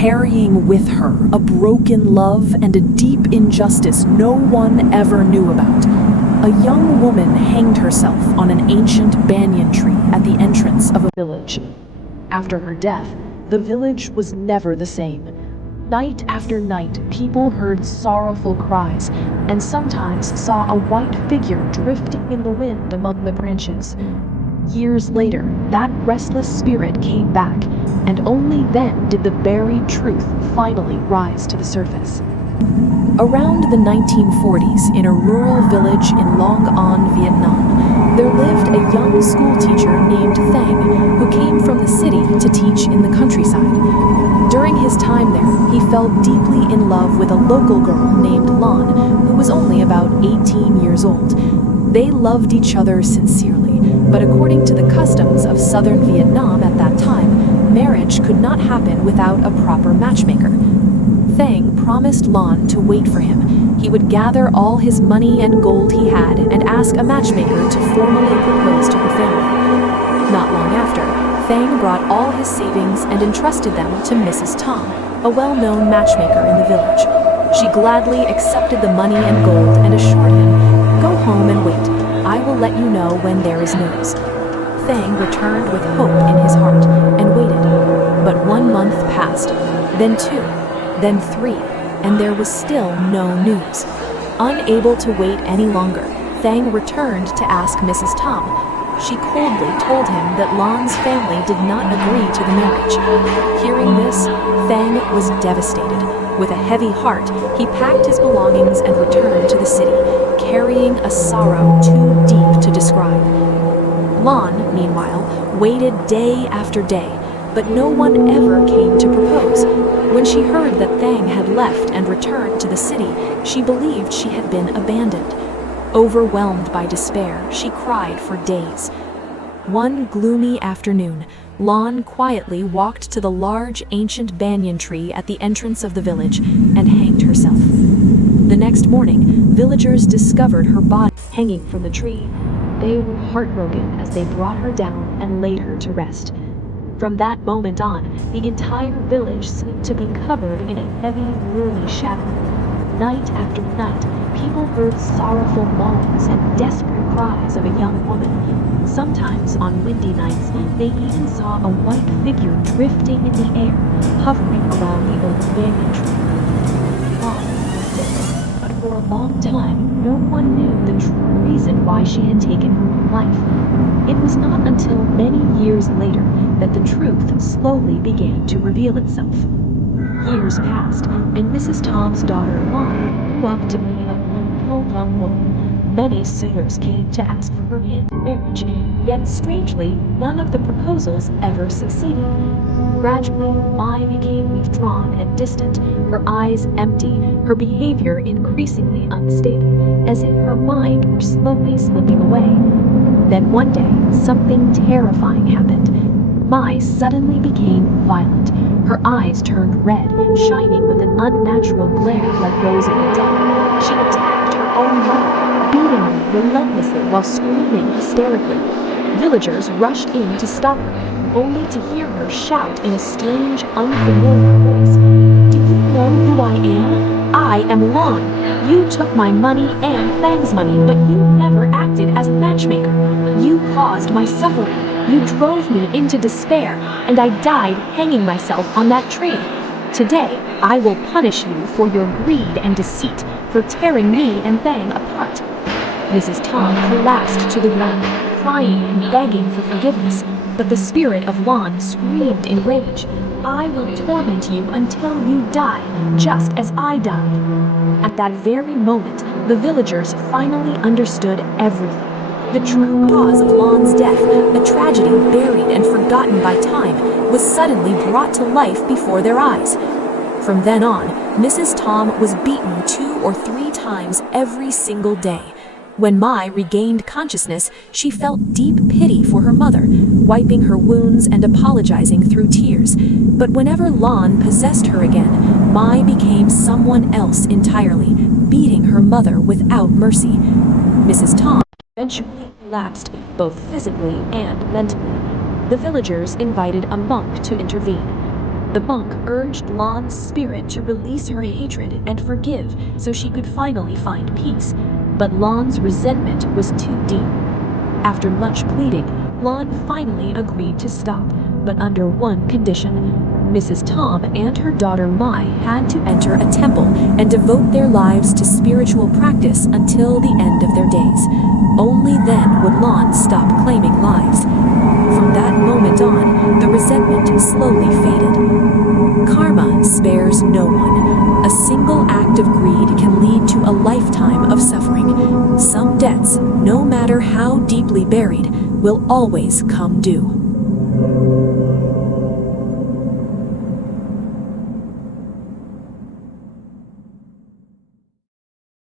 carrying with her a broken love and a deep injustice no one ever knew about. A young woman hanged herself on an ancient banyan tree at the entrance of a village. After her death, the village was never the same. Night after night, people heard sorrowful cries and sometimes saw a white figure drifting in the wind among the branches. Years later, that restless spirit came back, and only then did the buried truth finally rise to the surface. Around the 1940s, in a rural village in Long An, Vietnam, there lived a young schoolteacher named Thang who came from the city to teach in the countryside. During his time there, he fell deeply in love with a local girl named Lan, who was only about 18 years old. They loved each other sincerely, but according to the customs of southern Vietnam at that time, marriage could not happen without a proper matchmaker. Thang promised Lan to wait for him. He would gather all his money and gold he had and ask a matchmaker to formally propose to her family. Not long after, Thang brought all his savings and entrusted them to Mrs. Tom, a well-known matchmaker in the village. She gladly accepted the money and gold and assured him, "Go home and wait. I will let you know when there is news." Thang returned with hope in his heart and waited. But 1 month passed, then 2, then 3, and there was still no news. Unable to wait any longer, Thang returned to ask Mrs. Tom. She coldly told him that Lan's family did not agree to the marriage. Hearing this, Thang was devastated. With a heavy heart, he packed his belongings and returned to the city, carrying a sorrow too deep to describe. Lan, meanwhile, waited day after day, but no one ever came to propose. When she heard that Thang had left and returned to the city, she believed she had been abandoned. Overwhelmed by despair, she cried for days. One gloomy afternoon, Lan quietly walked to the large ancient banyan tree at the entrance of the village and hanged herself. The next morning, villagers discovered her body hanging from the tree. They were heartbroken as they brought her down and laid her to rest. From that moment on, the entire village seemed to be covered in a heavy, gloomy shadow. Night after night, people heard sorrowful moans and desperate cries of a young woman. Sometimes, on windy nights, they even saw a white figure drifting in the air, hovering around the old banyan tree. But for a long time, no one knew the true reason why she had taken her own life. It was not until many years later that the truth slowly began to reveal itself. Years passed, and Mrs. Tom's daughter, Lan, grew up to be a wonderful young woman. Many suitors came to ask for her hand in marriage, yet strangely, none of the proposals ever succeeded. Gradually, Mai became withdrawn and distant, her eyes empty, her behavior increasingly unstable, as if her mind were slowly slipping away. Then one day, something terrifying happened. Mai suddenly became violent. Her eyes turned red, shining with an unnatural glare like those of the dead. She attacked her own mother, beating her relentlessly while screaming hysterically. Villagers rushed in to stop her, only to hear her shout in a strange, unfamiliar voice. "Do you know who I am? I am Lan. You took my money and Thang's money, but you never acted as a matchmaker. You caused my suffering. You drove me into despair, and I died hanging myself on that tree. Today, I will punish you for your greed and deceit, for tearing me and Thang apart." Mrs. Tom collapsed to the ground, crying and begging for forgiveness, but the spirit of Lan screamed in rage. "I will torment you until you die, just as I died." At that very moment, the villagers finally understood everything. The true cause of Lan's death, a tragedy buried and forgotten by time, was suddenly brought to life before their eyes. From then on, Mrs. Tom was beaten 2 or 3 times every single day. When Mai regained consciousness, she felt deep pity for her mother, wiping her wounds and apologizing through tears. But whenever Lan possessed her again, Mai became someone else entirely, beating her mother without mercy. Mrs. Tom eventually collapsed, both physically and mentally. The villagers invited a monk to intervene. The monk urged Lan's spirit to release her hatred and forgive so she could finally find peace, but Lan's resentment was too deep. After much pleading, Lan finally agreed to stop, but under one condition. Mrs. Tom and her daughter Mai had to enter a temple and devote their lives to spiritual practice until the end of their days. Only then would Lan stop claiming lives. From that moment on, the resentment slowly faded. Karma spares no one. A single act of greed can lead to a lifetime of suffering. Some debts, no matter how deeply buried, will always come due.